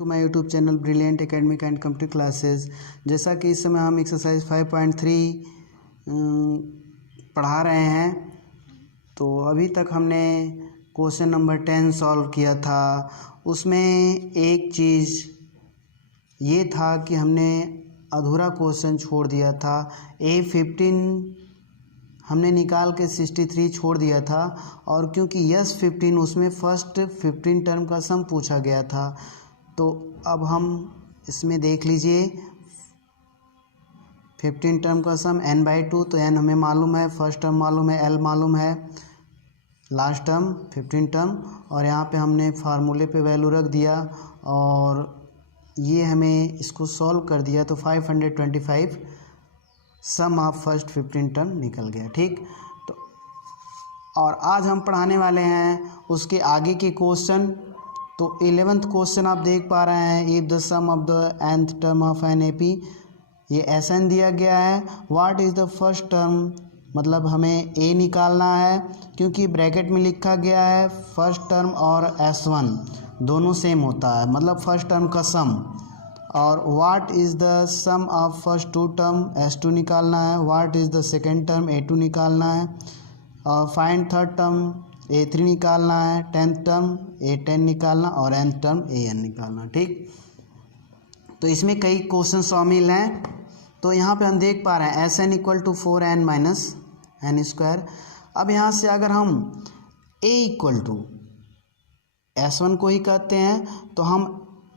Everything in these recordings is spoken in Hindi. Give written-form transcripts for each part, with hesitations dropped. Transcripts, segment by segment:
To my YouTube channel brilliant academic and computer classes. जैसा कि इस समय हम एक्सरसाइज 5.3 पढ़ा रहे हैं, तो अभी तक हमने क्वेश्चन नंबर 10 सॉल्व किया था। उसमें एक चीज़ ये था कि हमने अधूरा क्वेश्चन छोड़ दिया था। A15 हमने निकाल के 63 छोड़ दिया था, और क्योंकि S15 उसमें फर्स्ट 15 टर्म का सम पूछा गया था। तो अब हम इसमें देख लीजिए 15 टर्म का सम n/2, तो n हमें मालूम है, फर्स्ट टर्म मालूम है, l मालूम है, लास्ट टर्म 15 टर्म, और यहाँ पे हमने फार्मूले पे वैल्यू रख दिया और ये हमें इसको सॉल्व कर दिया, तो 525 सम ऑफ फर्स्ट 15 टर्म निकल गया। ठीक, तो और आज हम पढ़ाने वाले हैं उसके आगे के क्वेश्चन। तो 11th क्वेश्चन आप देख पा रहे हैं, if the sum of the nth term of n AP, ये Sn दिया गया है। What is the first term, मतलब हमें A निकालना है, क्योंकि ब्रैकेट में लिखा गया है फर्स्ट टर्म और S1 दोनों सेम होता है, मतलब फर्स्ट टर्म का सम। और what is the sum of first two term, S2 निकालना है। What is the second term, A2 निकालना है। और फाइंड थर्ड टर्म, A3 निकालना है। 10th टर्म A10 निकालना, और nth टर्म AN निकालना। ठीक, तो इसमें कई क्वेश्चन शामिल हैं। तो यहाँ पे हम देख पा रहे हैं Sn = 4n - n²। अब यहाँ से अगर हम A = S1 को ही कहते हैं, तो हम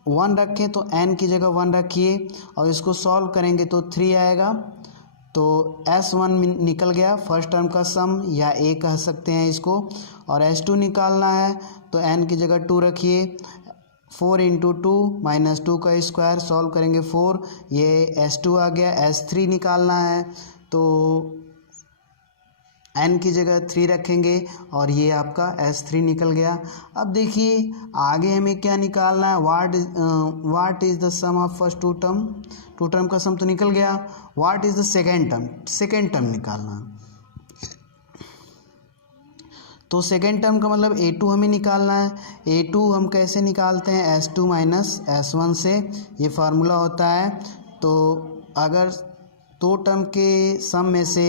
1 रखें तो n की जगह 1 रखिए, और इसको सॉल्व करेंगे तो 3 आएगा। तो S1 निकल गया, फर्स्ट टर्म का सम, या A कह सकते हैं इसको। और S2 निकालना है, तो n की जगह 2 रखिए। 4 × 2 - 2 का स्क्वायर, सॉल्व करेंगे 4, ये S2 आ गया। S3 निकालना है, तो n की जगह 3 रखेंगे, और ये आपका S3 निकल गया। अब देखिए आगे हमें क्या निकालना है। What is the sum of first two term का सम तो निकल गया। What is the second term निकालना है। तो सेकेंड टर्म का मतलब A2 हमें निकालना है। A2 हम कैसे निकालते हैं, S2 - S1 से, ये फार्मूला होता है। तो अगर दो टर्म के सम में से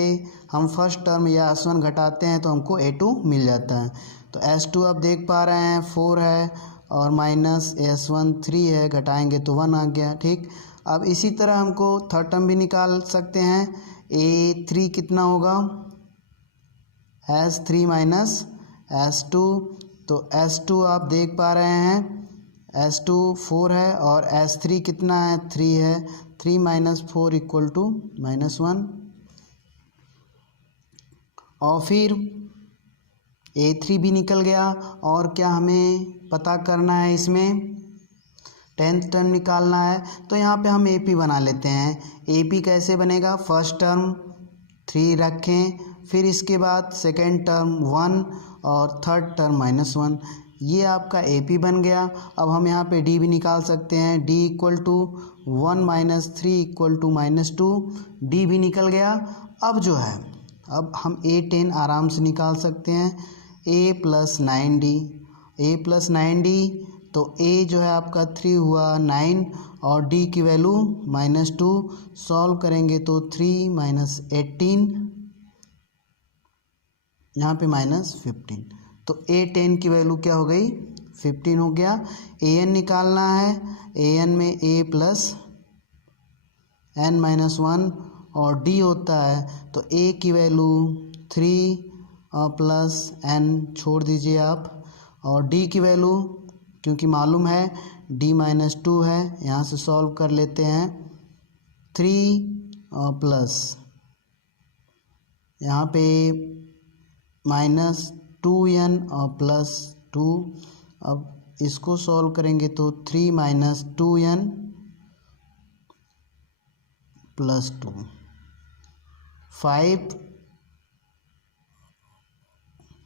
हम फर्स्ट टर्म या S1 घटाते हैं तो हमको A2 मिल जाता है। तो S2 आप देख पा रहे हैं 4 है, और माइनस S1 3 है, घटाएंगे तो 1 आ गया। ठीक, अब इसी तरह हमको थर्ड टर्म भी निकाल सकते हैं। A3 कितना होगा, S3 - S2, तो S2 आप देख पा रहे हैं S2 4 है, और S3 कितना है, 3 है। 3 - 4 = -1। और फिर A3 भी निकल गया। और क्या हमें पता करना है, इसमें 10th टर्म निकालना है। तो यहाँ पे हम AP बना लेते हैं। AP कैसे बनेगा, फर्स्ट टर्म 3 रखें, फिर इसके बाद सेकेंड टर्म 1, और थर्ड टर्म -1, ये आपका AP बन गया। अब हम यहाँ पे D भी निकाल सकते हैं। D = 1 - 3 = -2, D भी निकल गया। अब जो है, अब हम A10 आराम से निकाल सकते हैं। A + 9D, तो A जो है आपका 3 हुआ 9, और D की वैल्यू -2, सॉल्व करेंगे तो 3 - 18, यहाँ पे -15, तो A10 की वैल्यू क्या हो गई, 15 हो गया। AN निकालना है। AN में A + n - 1, और D होता है, तो A की वैल्यू 3 + n छोड़ दीजिए आप, और D की वैल्यू क्योंकि मालूम है D - 2 है, यहाँ से सॉल्व कर लेते हैं। 3 प्लस यहाँ पे -2n और +2, अब इसको सॉल्व करेंगे तो 3 - 2n +2, 5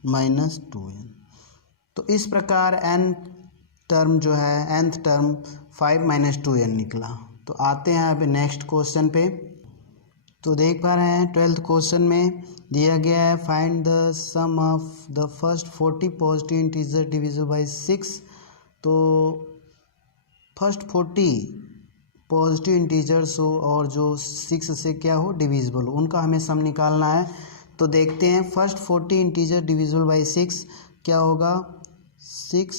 - 2n। तो इस प्रकार n टर्म जो है, nth टर्म 5 - 2n निकला। तो आते हैं अब नेक्स्ट क्वेश्चन पे। तो देख पा रहे हैं 12th क्वेश्चन में दिया गया है, find the sum of the first 40 positive integer divisible by 6। तो फर्स्ट 40 पॉजिटिव इंटीजर्स हो और जो 6 से क्या हो डिविजिबल हो, उनका हमें सम निकालना है। तो देखते हैं फर्स्ट 40 इंटीजर डिविजिबल बाई 6 क्या होगा। 6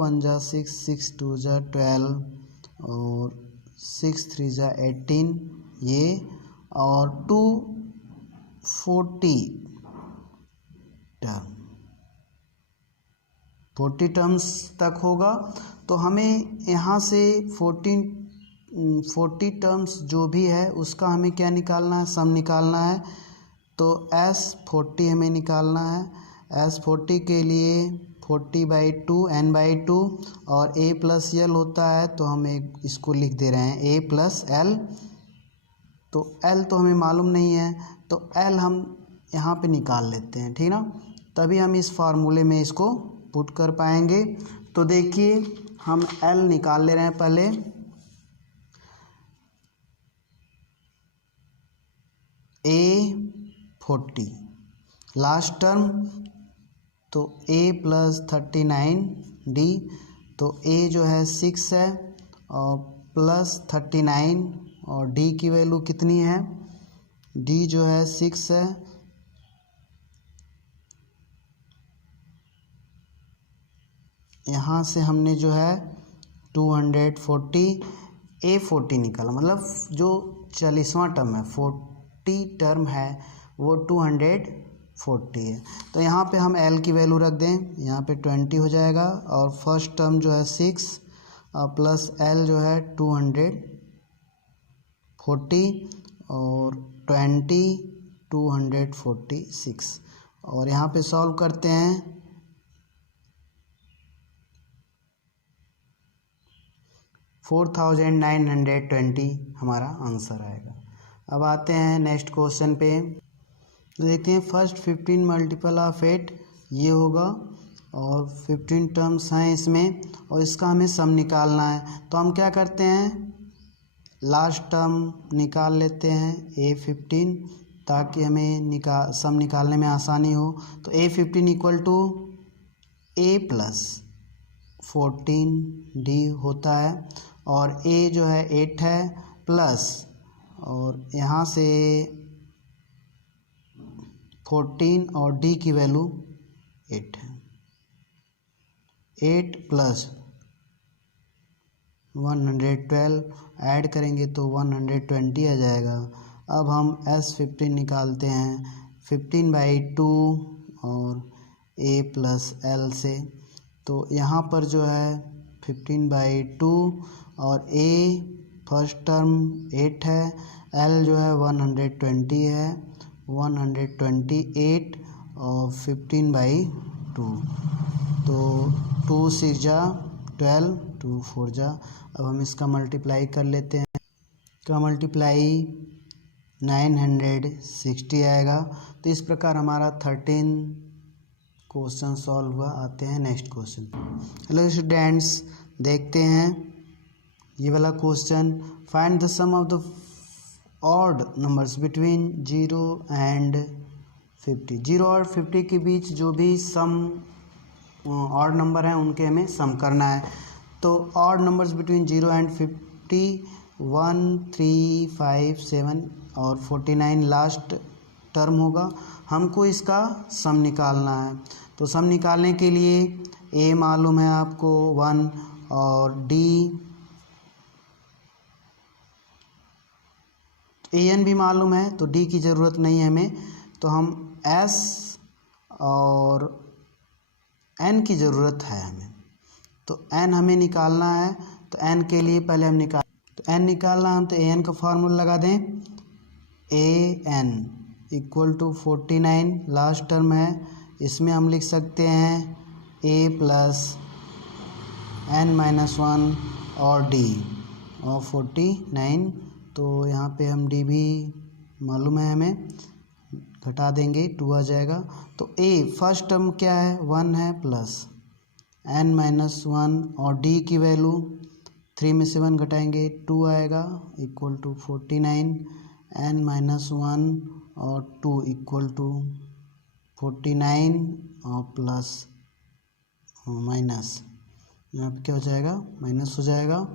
1 जा 6, 6 2 जा 12 और 6 3 जा 18 ये, और 40 टर्म्स तक होगा। तो हमें यहाँ से 40 टर्म्स जो भी है उसका हमें क्या निकालना है, सम निकालना है। तो S40 हमें निकालना है। S40 के लिए 40/2 n/2 और a प्लस एल होता है, तो हम इसको लिख दे रहे हैं a प्लस एल। तो l तो हमें मालूम नहीं है, तो l हम यहाँ पे निकाल लेते हैं, ठीक ना, तभी हम इस फार्मूले में इसको पुट कर पाएंगे। तो देखिए हम l निकाल ले रहे हैं पहले। A40 लास्ट टर्म, तो a प्लस 39d, तो a जो है 6 है और प्लस 39 और d की वैल्यू कितनी है, d जो है 6 है। यहाँ से हमने जो है 240 A40 निकाला, मतलब जो 40वां टर्म है, 40 टर्म है वो 240 है। तो यहाँ पे हम L की वैल्यू रख दें, यहाँ पे 20 हो जाएगा और फर्स्ट टर्म जो है 6 और प्लस L जो है 240 और 20 246, और यहाँ पे सॉल्व करते हैं। 4920 हमारा आंसर आएगा। अब आते हैं नेक्स्ट क्वेश्चन पे। तो देखते हैं फर्स्ट 15 मल्टीपल ऑफ 8 ये होगा, और 15 टर्म्स हैं इसमें, और इसका हमें सम निकालना है। तो हम क्या करते हैं, लास्ट टर्म निकाल लेते हैं A15, ताकि हमें सम निकालने में आसानी हो। तो A15 equal to A plus 14D होता है, और A जो है 8 है प्लस, और यहाँ से 14 और D की वैल्यू 8 है। 8 प्लस 112 ऐड करेंगे तो 120 आ जाएगा। अब हम S15 निकालते हैं 15/2 और A प्लस L से। तो यहाँ पर जो है 15/2 और A फर्स्ट टर्म 8 है, L जो है 120 है, 128 और 15/2, तो 2 6 जा 12, 2 4 जा। अब हम इसका मल्टीप्लाई कर लेते हैं, इसका मल्टीप्लाई 960 आएगा। तो इस प्रकार हमारा 13 क्वेश्चन सॉल्व हुआ। आते हैं नेक्स्ट क्वेश्चन। हेलो स्टूडेंट्स, देखते हैं ये वाला question. Find the sum of the odd numbers between 0 and 50। 0 और 50 के बीच जो भी सम ऑड नंबर हैं उनके हमें सम करना है। तो ऑड नंबर्स बिटवीन 0 एंड 50 1 3 5 7 और 49 लास्ट टर्म होगा। हमको इसका सम निकालना है। तो सम निकालने के लिए A मालूम है आपको 1 और D AN भी मालूम है, तो D की ज़रूरत नहीं है हमें। तो हम S और N की ज़रूरत है हमें। तो N हमें निकालना है। तो N के लिए पहले हम तो N निकालना हम, तो AN का फार्मूला लगा दें। AN equal to 49 last term है, इसमें हम लिख सकते हैं A प्लस n-1 और D और 49। तो यहाँ पे हम D भी मालूम है हमें, घटा देंगे 2 आ जाएगा। तो A फर्स्ट टर्म क्या है 1 है, प्लस n-1 और D की वैल्यू 3 में से 1 घटाएंगे 2 आएगा, इक्वल टू 49 n-1 और 2 इक्वल टू 49 और प्लस माइनस, यहाँ पे क्या हो जाएगा माइनस हो जाएगा।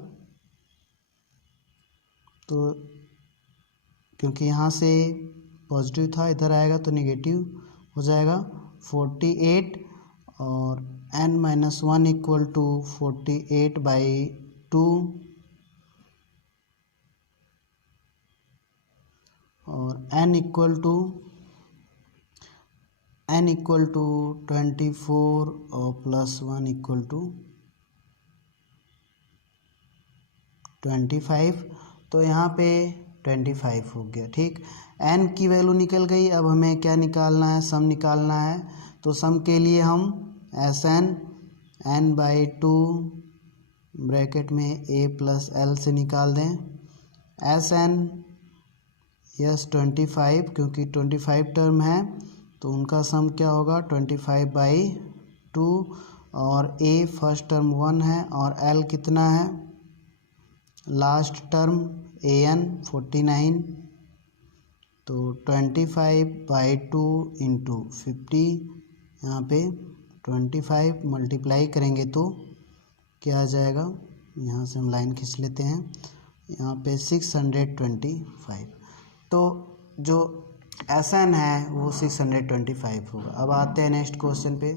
तो क्योंकि यहाँ से पॉजिटिव था, इधर आएगा तो नेगेटिव हो जाएगा 48 और n-1 इक्वल टू 48/2 और n इक्वल टू 24 और +1 इक्वल टू 25। तो यहाँ पे 25 हो गया। ठीक, n की वैल्यू निकल गई। अब हमें क्या निकालना है, सम निकालना है। तो सम के लिए हम Sn n/2 ब्रैकेट में a + l से निकाल दें। Sn यस 25, क्योंकि 25 टर्म है तो उनका सम क्या होगा 25/2 और a फर्स्ट टर्म 1 है और l कितना है लास्ट टर्म an 49। तो 25/2 इंटू 50, यहाँ पे 25 मल्टीप्लाई करेंगे तो क्या आ जाएगा, यहाँ से हम लाइन खींच लेते हैं, यहाँ पे 625। तो जो Sn है वो 625 होगा। अब आते हैं नेक्स्ट क्वेश्चन पे।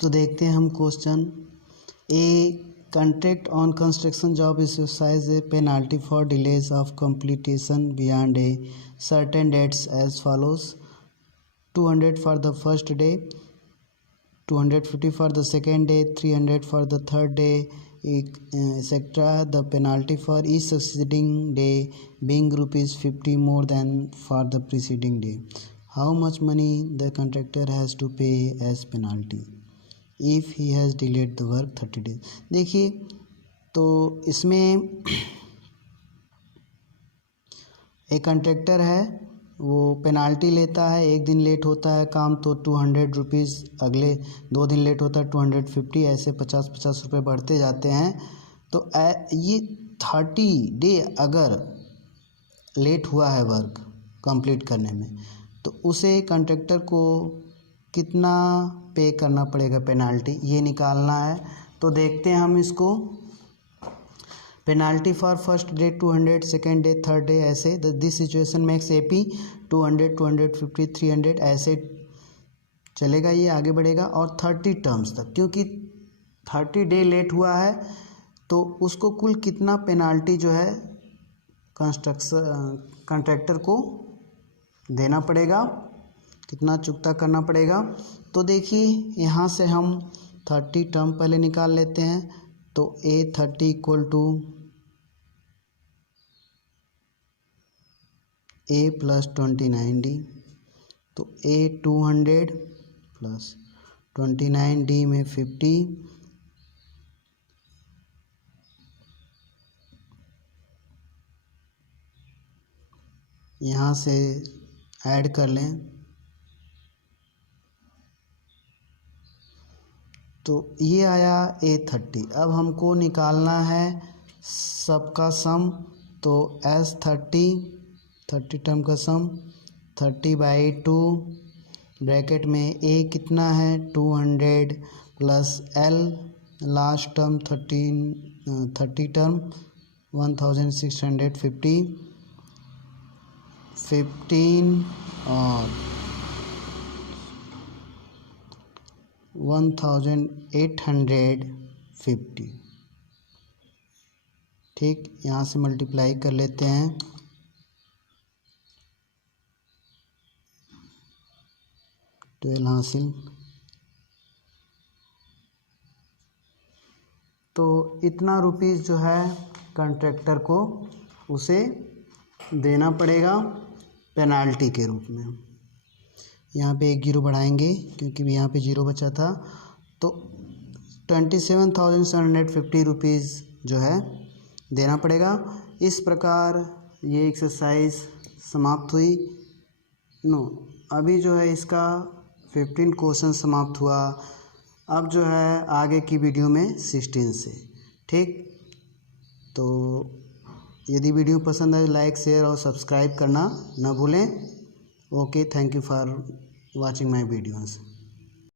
तो देखते हैं हम question. A contract on construction job exercise a penalty for delays of completion beyond a certain dates as follows: 200 for the first day, 250 for the second day, 300 for the third day, etc. The penalty for each succeeding day being ₹50 more than for the preceding day. How much money the contractor has to pay as penalty if he has delayed the work 30 days? देखिए, तो इसमें एक कॉन्ट्रैक्टर है, वो पेनाल्टी लेता है। एक दिन लेट होता है काम तो 200 रुपीज़, अगले 2 दिन लेट होता है 250, ऐसे 50-50 रुपये बढ़ते जाते हैं। तो ये 30 डे अगर लेट हुआ है वर्क कंप्लीट करने में, तो उसे कॉन्ट्रैक्टर को कितना पे करना पड़ेगा पेनाल्टी, ये निकालना है। तो देखते हैं हम इसको। Penalty for first day 200, second day, third day, ऐसे दिस सिचुएशन मेक्स AP 200, 250, 300 ऐसे चलेगा, ये आगे बढ़ेगा और 30 टर्म्स तक, क्योंकि 30 डे लेट हुआ है तो उसको कुल कितना पेनाल्टी जो है कॉन्ट्रैक्टर को देना पड़ेगा, कितना चुकता करना पड़ेगा। तो देखिए, यहाँ से हम 30 टर्म पहले निकाल लेते हैं। तो A30 equal to A + 29D, तो A 200 + 29D में 50, यहाँ से ऐड कर लें तो ये आया A30। अब हमको निकालना है सबका सम। तो S30 टर्म का सम 30/2 ब्रैकेट में A कितना है 200 + L लास्ट टर्म 30 टर्म 1650, 15 और 1850। ठीक, यहाँ से मल्टीप्लाई कर लेते हैं। ट्वेल्व हासिल। तो इतना रुपीज़ जो है कॉन्ट्रैक्टर को उसे देना पड़ेगा पेनाल्टी के रूप में। यहाँ पे एक 0 बढ़ाएंगे क्योंकि यहाँ पे 0 बचा था। तो 27,750 रुपीज़ जो है देना पड़ेगा। इस प्रकार ये एक्सरसाइज समाप्त हुई। अभी जो है इसका 15 क्वेश्चन समाप्त हुआ। अब जो है आगे की वीडियो में 16 से। ठीक, तो यदि वीडियो पसंद आए लाइक शेयर और सब्सक्राइब करना न भूलें। Okay, thank you for watching my videos.